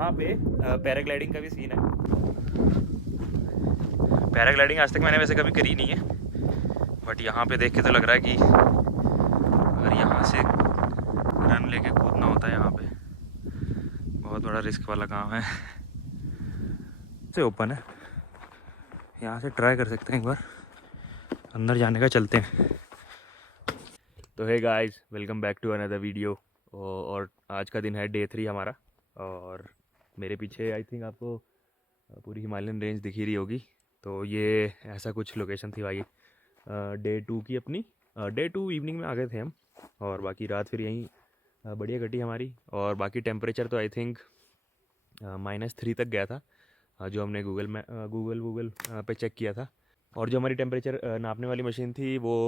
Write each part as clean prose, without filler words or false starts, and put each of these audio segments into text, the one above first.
यहाँ पे पैराग्लाइडिंग का भी सीन है। पैराग्लाइडिंग आज तक मैंने वैसे कभी करी नहीं है, बट यहाँ पे देख के तो लग रहा है कि अगर यहाँ से रन लेके कूदना होता है यहाँ पे, बहुत बड़ा रिस्क वाला काम है। से ओपन है, यहाँ से ट्राई कर सकते हैं एक बार, अंदर जाने का चलते हैं। तो hey guys, welcome back to another video. और आज का दिन है डे 3 हमारा, और मेरे पीछे आई थिंक आपको पूरी हिमालयन रेंज दिख ही रही होगी। तो ये ऐसा कुछ लोकेशन थी भाई डे 2 की अपनी। डे 2 इवनिंग में आ गए थे हम, और बाकी रात फिर यहीं बढ़िया कटी हमारी। और बाकी टेम्परेचर तो आई थिंक -3 तक गया था, जो हमने गूगल पे चेक किया था। और जो हमारी टेम्परेचर नापने वाली मशीन थी वो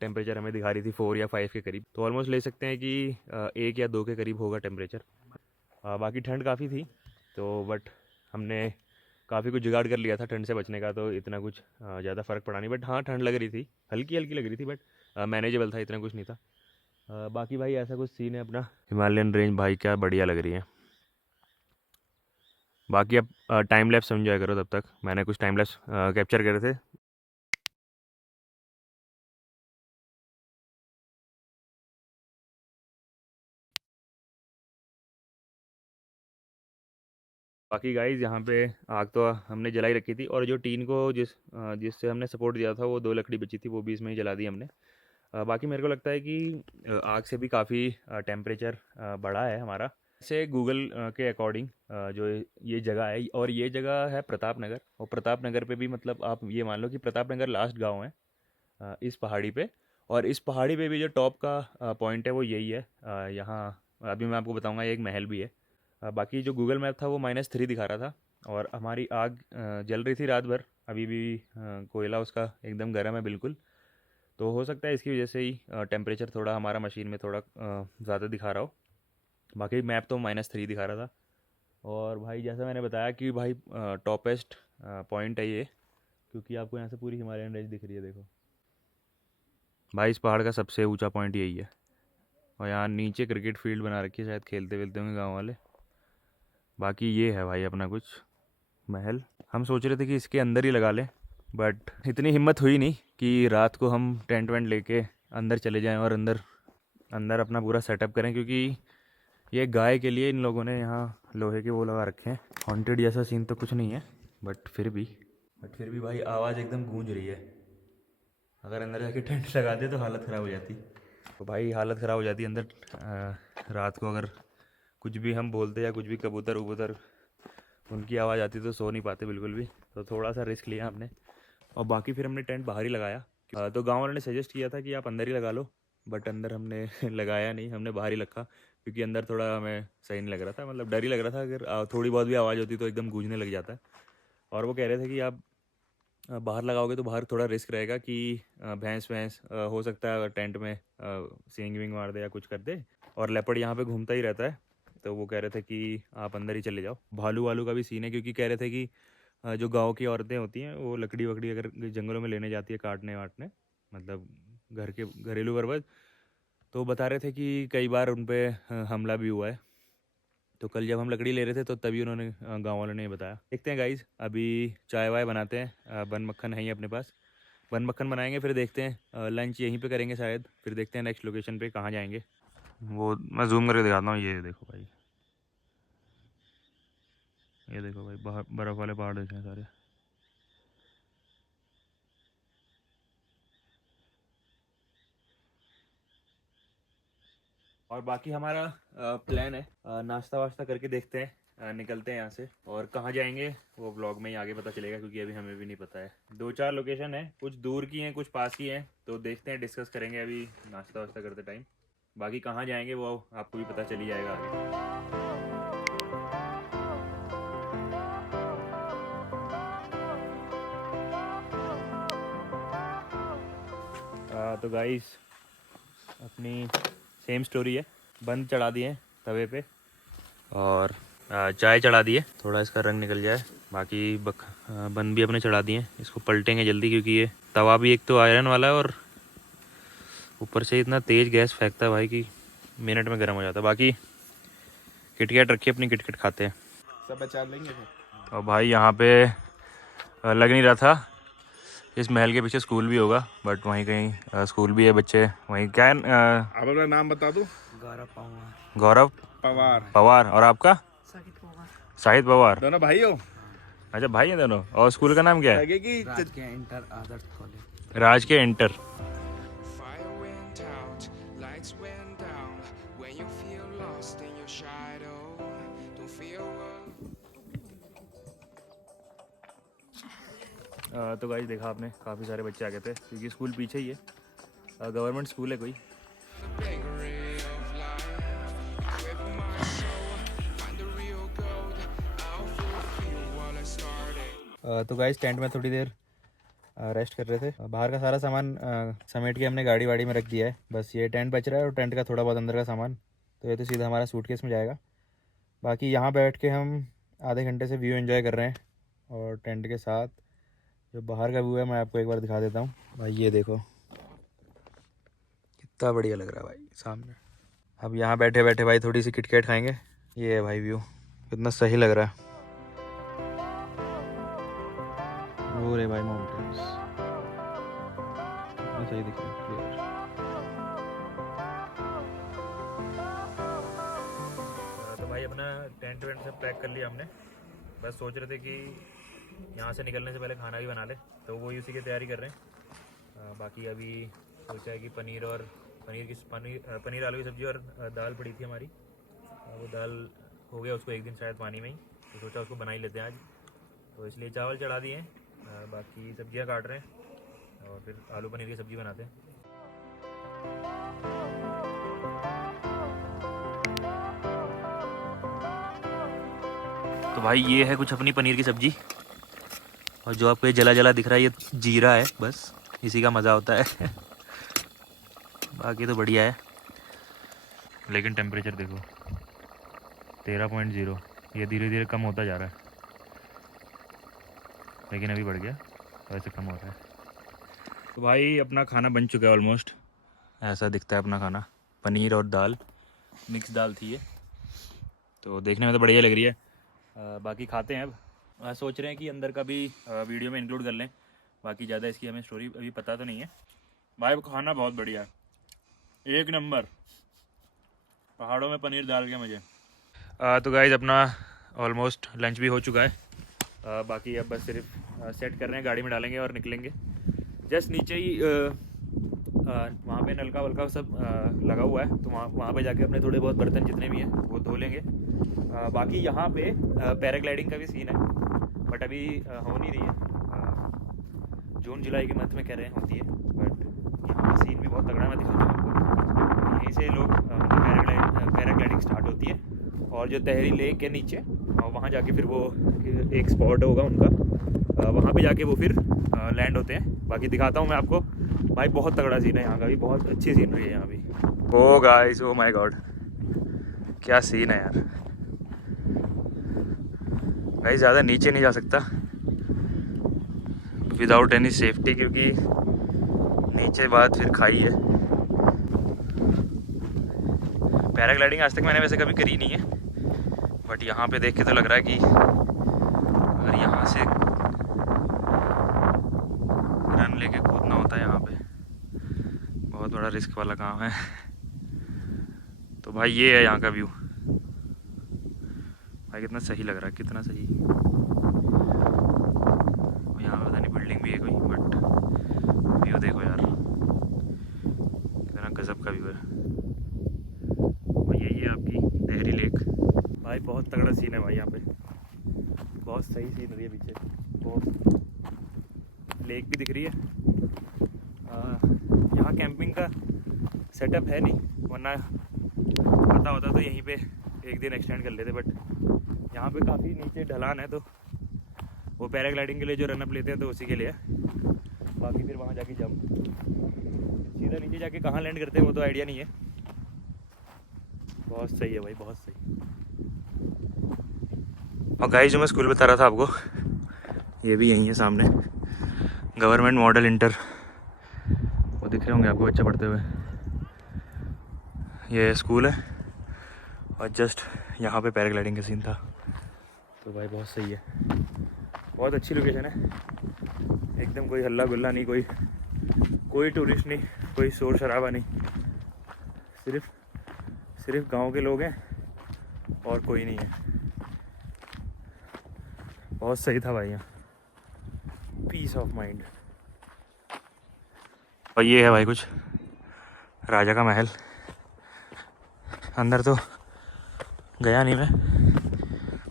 टेम्परेचर हमें दिखा रही थी 4 या 5 के करीब। तो ऑलमोस्ट ले सकते हैं कि 1 या 2 के करीब होगा टेम्परेचर। बाकी ठंड काफ़ी थी, तो बट हमने काफ़ी कुछ जुगाड़ कर लिया था ठंड से बचने का, तो इतना कुछ ज़्यादा फ़र्क पड़ा नहीं। बट हाँ, ठंड लग रही थी, हल्की हल्की लग रही थी, बट मैनेजेबल था, इतना कुछ नहीं था। बाकी भाई ऐसा कुछ सीन है अपना। हिमालयन रेंज भाई क्या बढ़िया लग रही है। बाकी अब टाइम लैप्स एंजॉय करो, तब तक मैंने कुछ टाइम लैप्स कैप्चर करे थे। बाकी गाइज यहाँ पे आग तो हमने जलाई रखी थी, और जो टीन को जिससे हमने सपोर्ट दिया था वो 2 लकड़ी बची थी, वो भी इसमें ही जला दी हमने। बाकी मेरे को लगता है कि आग से भी काफ़ी टेम्परेचर बढ़ा है हमारा। जैसे गूगल के अकॉर्डिंग जो ये जगह है, और ये जगह है प्रताप नगर, और प्रताप नगर पे भी मतलब आप ये मान लो कि प्रताप नगर लास्ट गांव है इस पहाड़ी पे। और इस पहाड़ी पे भी जो टॉप का पॉइंट है वो यही है। यहाँ अभी मैं आपको बताऊँगा, एक महल भी है। बाकी जो गूगल मैप था वो -3 दिखा रहा था, और हमारी आग जल रही थी रात भर, अभी भी कोयला उसका एकदम गर्म है बिल्कुल। तो हो सकता है इसकी वजह से ही टेम्परेचर थोड़ा हमारा मशीन में थोड़ा ज़्यादा दिखा रहा हो। बाकी मैप तो -3 दिखा रहा था। और भाई जैसा मैंने बताया कि भाई टॉपेस्ट पॉइंट है ये, क्योंकि आपको यहाँ से पूरी हिमालयन रेंज दिख रही है, देखो भाई। इस पहाड़ का सबसे ऊंचा पॉइंट यही है, और यहाँ नीचे क्रिकेट फील्ड बना रखी है, शायद खेलते वेलते होंगे गाँव वाले। बाकी ये है भाई अपना कुछ महल। हम सोच रहे थे कि इसके अंदर ही लगा लें, बट इतनी हिम्मत हुई नहीं कि रात को हम टेंट वेंट लेके अंदर चले जाएं और अंदर अंदर अपना पूरा सेटअप करें, क्योंकि ये गाय के लिए इन लोगों ने यहाँ लोहे के वो लगा रखे हैं। हॉन्टेड जैसा सीन तो कुछ नहीं है, बट फिर भी भाई आवाज़ एकदम गूंज रही है। अगर अंदर जाके टेंट लगाते तो हालत ख़राब हो जाती। तो भाई हालत ख़राब हो जाती अंदर। रात को अगर कुछ भी हम बोलते या कुछ भी कबूतर उबूतर उनकी आवाज़ आती तो सो नहीं पाते बिल्कुल भी। तो थोड़ा सा रिस्क लिया हमने, और बाकी फिर हमने टेंट बाहर ही लगाया। तो गांव वालों ने सजेस्ट किया था कि आप अंदर ही लगा लो, बट अंदर हमने लगाया नहीं, हमने बाहर ही रखा, क्योंकि अंदर थोड़ा हमें सही नहीं लग रहा था, मतलब डर ही लग रहा था। अगर थोड़ी बहुत भी आवाज़ होती तो एकदम गूंजने लग जाता है। और वो कह रहे थे कि आप बाहर लगाओगे तो बाहर थोड़ा रिस्क रहेगा कि भैंस वैंस हो सकता है टेंट में सींग विंग मार दे या कुछ कर दे, और लेपर्ड यहाँ पे घूमता ही रहता है। तो वो कह रहे थे कि आप अंदर ही चले जाओ। भालू वालू का भी सीन है, क्योंकि कह रहे थे कि जो गांव की औरतें होती हैं वो लकड़ी वकड़ी अगर जंगलों में लेने जाती है काटने वाटने, मतलब घर के घरेलू पर्पज, तो बता रहे थे कि कई बार उन पे हमला भी हुआ है। तो कल जब हम लकड़ी ले रहे थे तो तभी उन्होंने गांव वालों ने ये बताया। देखते हैं गाइज, अभी चाय वाय बनाते हैं, बन मक्खन है ही अपने पास, बन मक्खन बनाएंगे, फिर देखते हैं लंच यहीं पे करेंगे शायद, फिर देखते हैं नेक्स्ट लोकेशन पे कहाँ जाएंगे। वो मैं जूम करके दिखाता हूँ, ये देखो भाई, ये देखो भाई, बाहर बर्फ़ वाले पहाड़ देखे हैं सारे। और बाकी हमारा प्लान है नाश्ता वाश्ता करके देखते हैं, निकलते हैं यहाँ से। और कहाँ जाएंगे वो ब्लॉग में ही आगे पता चलेगा, क्योंकि अभी हमें भी नहीं पता है। 2-4 लोकेशन है, कुछ दूर की हैं कुछ पास की हैं, तो देखते हैं, डिस्कस करेंगे अभी नाश्ता वाश्ता करते टाइम। बाकी कहाँ जाएंगे वो आपको भी पता चल ही जाएगा आगे। तो गाइस अपनी सेम स्टोरी है, बंद चढ़ा दिए हैं तवे पे, और चाय चढ़ा दी है, थोड़ा इसका रंग निकल जाए। बाकी बंद भी अपने चढ़ा दिए हैं, इसको पलटेंगे जल्दी, क्योंकि ये तवा भी एक तो आयरन वाला है, और ऊपर से इतना तेज़ गैस फेंकता है भाई कि मिनट में गर्म हो जाता है। बाकी किटकैट रखी अपनी, किटकैट खाते हैं। सब बचा लेंगे फिर। और भाई यहाँ पे लग नहीं रहा था, इस महल के पीछे स्कूल भी होगा, बट वहीं कहीं स्कूल भी है, बच्चे वहीं क्या है। आप अपना नाम बता दो। गौरव पवार। गौरव पवार। पवार। और आपका? साहिद पवार। शाहिद पवार। दोनों भाई हो? अच्छा भाई हैं दोनों। और स्कूल का नाम क्या है? लगे कि राजकीय इंटर आदर्श कॉलेज। राजकीय inter. Fire went out, lights went down. When you feel lost in your shadow, don't feel तो गाइस देखा आपने, काफ़ी सारे बच्चे आ गए थे क्योंकि स्कूल पीछे ही है, गवर्नमेंट स्कूल है कोई। the bakery of life. With my soul, find the real gold. I'll fulfill what I started. तो गाइस टेंट में थोड़ी देर रेस्ट कर रहे थे। बाहर का सारा सामान समेट के हमने गाड़ी वाड़ी में रख दिया है, बस ये टेंट बच रहा है और टेंट का थोड़ा बहुत अंदर का सामान, तो ये तो सीधा हमारा सूटकेस में जाएगा। बाकी यहाँ बैठ के हम आधे घंटे से व्यू एंजॉय कर रहे हैं, और टेंट के साथ जो बाहर का व्यू है मैं आपको एक बार दिखा देता हूँ। भाई ये देखो कितना बढ़िया लग रहा है भाई सामने। अब यहाँ बैठे बैठे भाई थोड़ी सी किटकैट खाएंगे। ये है भाई व्यू, कितना सही लग रहा है। वो रे भाई माउंटेन्स कितना सही दिख रहा है, क्लियर। तो भाई अपना टेंट वेंट सब पैक कर लिया हमने, बस सोच रहे थे कि यहाँ से निकलने से पहले खाना भी बना ले, तो वही उसी की तैयारी कर रहे हैं। बाकी अभी सोचा है कि पनीर आलू की सब्ज़ी और दाल पड़ी थी हमारी, वो दाल हो गया उसको एक दिन शायद पानी में ही, तो सोचा उसको बना ही लेते हैं आज, तो इसलिए चावल चढ़ा दिए हैं। बाकी सब्जियां काट रहे हैं और फिर आलू पनीर की सब्ज़ी बनाते हैं। तो भाई ये है कुछ अपनी पनीर की सब्ज़ी, और जो आपको ये जला जला दिख रहा है ये जीरा है, बस इसी का मज़ा होता है। बाकी तो बढ़िया है, लेकिन टेम्परेचर देखो 13.0, ये धीरे धीरे कम होता जा रहा है, लेकिन अभी बढ़ गया, वैसे कम हो रहा है। तो भाई अपना खाना बन चुका है ऑलमोस्ट, ऐसा दिखता है अपना खाना। पनीर और दाल, मिक्स दाल थी ये, तो देखने में तो बढ़िया लग रही है। बाकी खाते हैं अब। सोच रहे हैं कि अंदर का भी वीडियो में इंक्लूड कर लें, बाकी ज़्यादा इसकी हमें स्टोरी अभी पता तो नहीं है। भाई खाना बहुत बढ़िया है, एक नंबर, पहाड़ों में पनीर दाल के मज़े। तो गाइज़ अपना ऑलमोस्ट लंच भी हो चुका है। बाकी अब बस सिर्फ सेट कर रहे हैं, गाड़ी में डालेंगे और निकलेंगे। जस्ट नीचे ही वहाँ पे नलका वलका सब लगा हुआ है, तो वहाँ पे जाके अपने थोड़े बहुत बर्तन जितने भी हैं वो धो लेंगे। बाकी यहाँ पे पैराग्लाइडिंग का भी सीन है, बट अभी हो नहीं रही है। जून जुलाई के मंथ में कह रहे हैं होती है, बट यहाँ सीन भी बहुत तगड़ा मैं दिखाता हूँ आपको। यहीं से लोग पैराग्लाइडिंग स्टार्ट होती है, और जो तहरी लेक के नीचे वहाँ जाके फिर वो एक स्पॉट होगा उनका, वहाँ पे जाके वो फिर लैंड होते हैं। बाकी दिखाता हूँ मैं आपको। भाई बहुत तगड़ा सीन है यहाँ का भी, बहुत अच्छी सीनरी है यहाँ भी। ओ गाइस, ओ माय गॉड, क्या सीन है यार। भाई ज़्यादा नीचे नहीं जा सकता विदाउट एनी सेफ्टी, क्योंकि नीचे बाद फिर खाई है। पैराग्लाइडिंग आज तक मैंने वैसे कभी करी नहीं है, बट यहाँ पे देख के तो लग रहा है कि अगर यहाँ से रन लेके कूदना होता है यहाँ पे, बहुत बड़ा रिस्क वाला काम है। तो भाई ये है यहाँ का व्यू। भाई कितना सही लग रहा है, कितना सही। यहाँ पे पता नहीं बिल्डिंग भी है कोई, बट व्यू देखो यार कितना गजब का व्यू है। और यही है आपकी देहरी लेक। भाई बहुत तगड़ा सीन है भाई यहाँ पे, बहुत सही सीनरी है पीछे, बहुत लेक भी दिख रही है। यहाँ कैंपिंग का सेटअप है नहीं, वरना पता होता तो यहीं पे एक दिन एक्सटेंड कर लेते, बट यहाँ पे काफ़ी नीचे ढलान है, तो वो पैराग्लाइडिंग के लिए जो रनअप लेते हैं तो उसी के लिए। बाकी फिर वहाँ जाके जंप, सीधा नीचे जाके कहाँ लैंड करते हैं वो तो आइडिया नहीं है। बहुत सही है भाई, बहुत सही। और गाइस जो मैं स्कूल बता रहा था आपको, ये भी यहीं है सामने, गवर्नमेंट मॉडल इंटर, वो दिख रहे होंगे आपको बच्चे पढ़ते हुए। ये स्कूल है, और जस्ट यहाँ पे पैराग्लाइडिंग का सीन था। तो भाई बहुत सही है, बहुत अच्छी लोकेशन है एकदम। कोई हल्ला गुल्ला नहीं, कोई टूरिस्ट नहीं, कोई शोर शराबा नहीं, सिर्फ गांव के लोग हैं और कोई नहीं है। बहुत सही था भाई यहाँ, पीस ऑफ माइंड। और ये है भाई कुछ राजा का महल। अंदर तो गया नहीं मैं,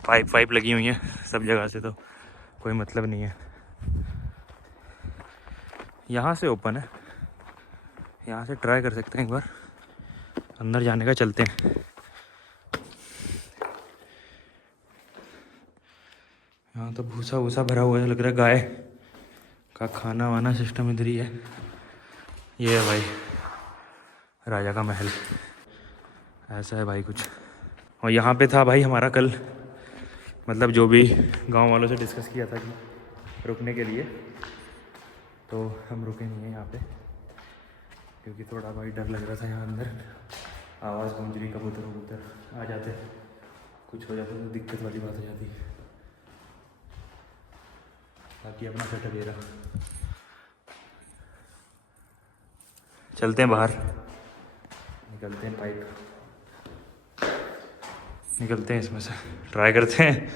पाइप लगी हुई है सब जगह से, तो कोई मतलब नहीं है। यहाँ से ओपन है, यहाँ से ट्राई कर सकते हैं एक बार अंदर जाने का। चलते हैं। यहाँ तो भूसा वूसा भरा हुआ है, लग रहा है गाय का खाना वाना सिस्टम इधर ही है। ये है भाई राजा का महल, ऐसा है भाई कुछ। और यहाँ पे था भाई हमारा कल, मतलब जो भी गांव वालों से डिस्कस किया था कि रुकने के लिए, तो हम रुके नहीं हैं यहाँ पे क्योंकि थोड़ा भाई डर लग रहा था। यहाँ अंदर आवाज़ गूंज रही, कबूतर आ जाते, कुछ हो जाता तो दिक्कत वाली बात हो जाती। बाकी अपना सेटअप ये रहा। चलते हैं बाहर, निकलते हैं, निकलते हैं इसमें से, ट्राई करते हैं,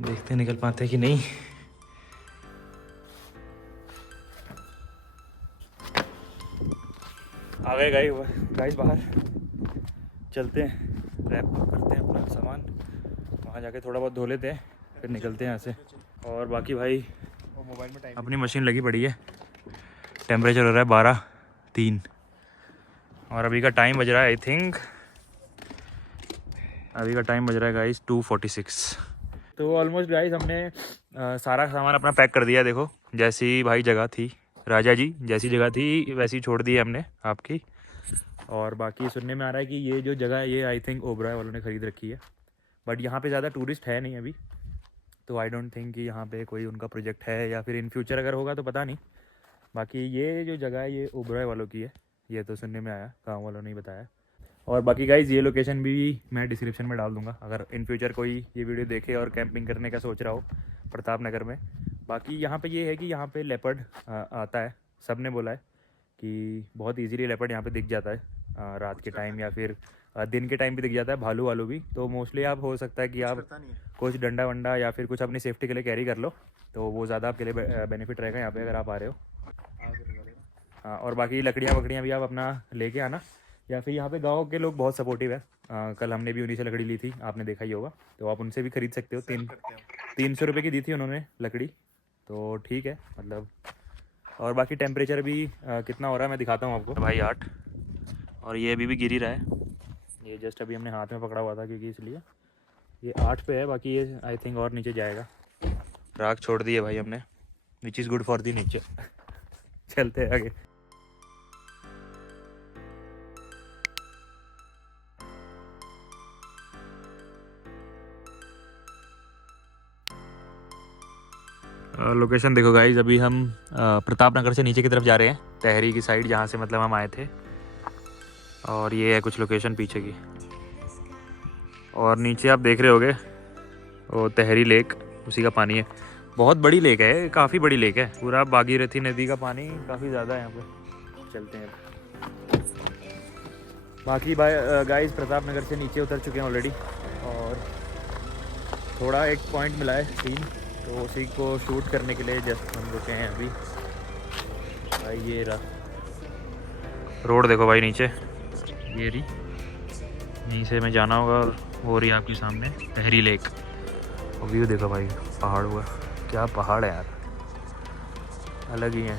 देखते हैं निकल पाते हैं कि नहीं। आ गए गाइस बाहर। चलते हैं, रैप करते हैं अपना सामान, वहाँ जाके थोड़ा बहुत धो लेते हैं, फिर निकलते हैं यहाँ से। और बाकी भाई मोबाइल में टाइम अपनी मशीन लगी पड़ी है, टेम्परेचर हो रहा है 12:03 और अभी का टाइम बज रहा है, आई थिंक अभी का टाइम बज रहा है गाइस 2:46। तो ऑलमोस्ट गाइस हमने सारा सामान अपना पैक कर दिया। देखो जैसी भाई जगह थी, राजा जी जैसी जगह थी वैसी छोड़ दी है हमने आपकी। और बाकी सुनने में आ रहा है कि ये जो जगह है ये आई थिंक ओबराय वालों ने ख़रीद रखी है, बट यहाँ पे ज़्यादा टूरिस्ट है नहीं अभी, तो आई डोंट थिंक कि यहाँ पे कोई उनका प्रोजेक्ट है, या फिर इन फ्यूचर अगर होगा तो पता नहीं। बाकी ये जो जगह है ये ओबराय वालों की है, ये तो सुनने में आया, गाँव वालों ने ही बताया। और बाकी गाइज़ ये लोकेशन भी मैं डिस्क्रिप्शन में डाल दूंगा, अगर इन फ्यूचर कोई ये वीडियो देखे और कैंपिंग करने का सोच रहा हो प्रताप नगर में। बाकी यहाँ पे ये है कि यहाँ पे लेपर्ड आता है, सब ने बोला है कि बहुत इजीली लेपर्ड यहाँ पे दिख जाता है रात के टाइम, या फिर दिन के टाइम भी दिख जाता है, भालू वालू भी। तो मोस्टली आप हो सकता है कि आप कुछ डंडा वंडा या फिर कुछ अपनी सेफ्टी के लिए कैरी कर लो, तो वो ज़्यादा आपके लिए बेनिफिट रहेगा यहाँ पे अगर आप आ रहे हो। हाँ, और बाकी लकड़ियाँ वकड़ियाँ भी आप अपना लेके आना, या फिर यहाँ पे गांव के लोग बहुत सपोर्टिव है। कल हमने भी उन्हीं से लकड़ी ली थी, आपने देखा ही होगा, तो आप उनसे भी खरीद सकते हो। 300 रुपये की दी थी उन्होंने लकड़ी, तो ठीक है मतलब। और बाकी टेम्परेचर भी कितना हो रहा है मैं दिखाता हूँ आपको भाई, 8, और ये अभी भी गिर ही रहा है। ये जस्ट अभी हमने हाथ में पकड़ा हुआ था क्योंकि इसलिए ये 8 पे है, बाकी ये आई थिंक और नीचे जाएगा। राख छोड़ दी है भाई हमने, which is good for the nature. चलते हैं आगे। लोकेशन देखो गाइज, अभी हम प्रताप नगर से नीचे की तरफ जा रहे हैं, तहरी की साइड जहाँ से मतलब हम आए थे। और ये है कुछ लोकेशन पीछे की, और नीचे आप देख रहे होगे वो तहरी लेक, उसी का पानी है। बहुत बड़ी लेक है, काफ़ी बड़ी लेक है, पूरा भागीरथी नदी का पानी काफ़ी ज़्यादा है यहाँ पे। चलते हैं बाकी गाइज, प्रताप नगर से नीचे उतर चुके हैं ऑलरेडी, और थोड़ा एक पॉइंट मिला है सीन, तो उसी को शूट करने के लिए जस्ट हम रुके हैं अभी। भाई ये रहा रोड, देखो भाई नीचे ये रही, यहीं से मैं जाना होगा, और वो रही आपके सामने तहरी लेक। और व्यू देखो भाई, पहाड़ हुआ, क्या पहाड़ है यार, अलग ही है।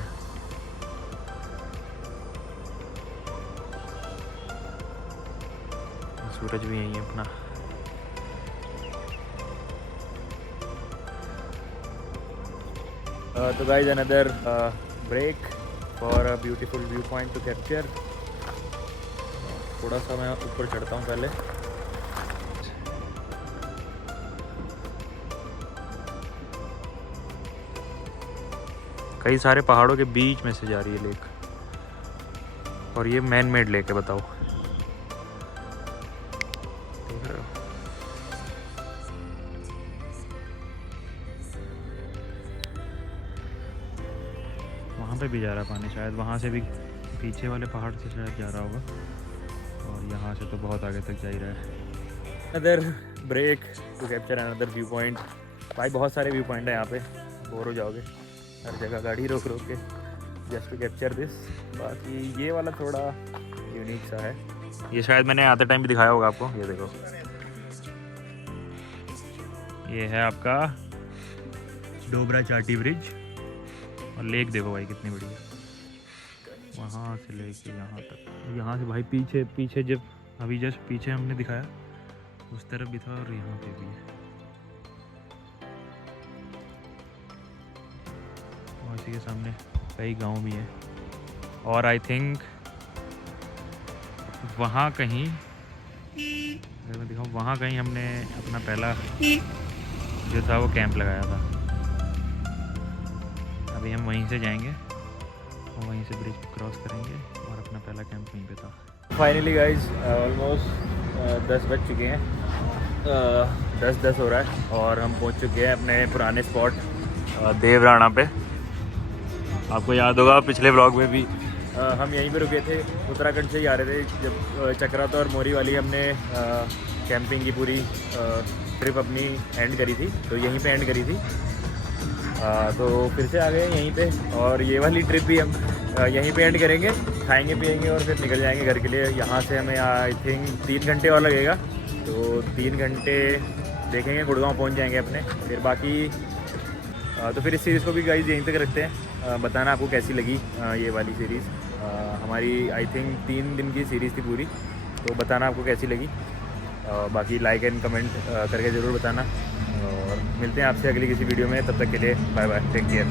सूरज भी यहीं है अपना। तो guys another break for a beautiful viewpoint to capture. थोड़ा सा मैं ऊपर चढ़ता हूँ पहले। कई सारे पहाड़ों के बीच में से जा रही है लेक, और ये मैन मेड लेक है, बताओ देख रहे हो। वहाँ पे भी जा रहा है पानी, शायद वहाँ से भी पीछे वाले पहाड़ से शायद जा रहा होगा, और यहाँ से तो बहुत आगे तक जा ही रहा है। Other break to capture another viewpoint. भाई बहुत सारे व्यू पॉइंट है यहाँ पे, बोर हो जाओगे, हर जगह गाड़ी रोक रोक के जस्ट टू कैप्चर दिस। बाकी ये वाला थोड़ा यूनिक सा है, ये शायद मैंने आते टाइम भी दिखाया होगा आपको। ये देखो, ये है आपका डोबरा चाटी ब्रिज, और लेक देखो भाई कितनी बड़ी है, वहाँ से लेके यहाँ तक। यहाँ से भाई पीछे पीछे जब अभी जस्ट पीछे हमने दिखाया उस तरफ भी था, और यहाँ पे भी है, और इसी के सामने कई गांव भी हैं। और आई थिंक वहाँ कहीं, अगर मैं दिखाऊँ, वहाँ कहीं हमने अपना पहला जो था वो कैंप लगाया था। अभी हम वहीं से जाएंगे और वहीं से ब्रिज क्रॉस करेंगे, और अपना पहला कैंप वहीं पे था। फाइनली गाइज ऑलमोस्ट 10 बज चुके हैं, 10 हो रहा है, और हम पहुंच चुके हैं अपने पुराने स्पॉट देवराणा पे। आपको याद होगा पिछले व्लॉग में भी हम यहीं पे रुके थे, उत्तराखंड से ही आ रहे थे जब चक्राता और मोरी वाली हमने कैंपिंग की पूरी ट्रिप अपनी एंड करी थी, तो यहीं पे एंड करी थी। तो फिर से आ गए यहीं पे, और ये वाली ट्रिप भी हम यहीं पे एंड करेंगे, खाएंगे पिएंगे और फिर निकल जाएंगे घर के लिए। यहाँ से हमें आई थिंक 3 घंटे और लगेगा, तो 3 घंटे देखेंगे, गुड़गांव पहुँच जाएंगे अपने। फिर बाकी तो फिर इस सीरीज़ को भी गाइस यहीं तक रखते हैं। बताना आपको कैसी लगी ये वाली सीरीज़। हमारी आई थिंक 3 दिन की सीरीज़ थी पूरी, तो बताना आपको कैसी लगी। बाकी लाइक एंड कमेंट करके ज़रूर बताना, और मिलते हैं आपसे अगली किसी वीडियो में। तब तक के लिए बाय बाय, टेक केयर।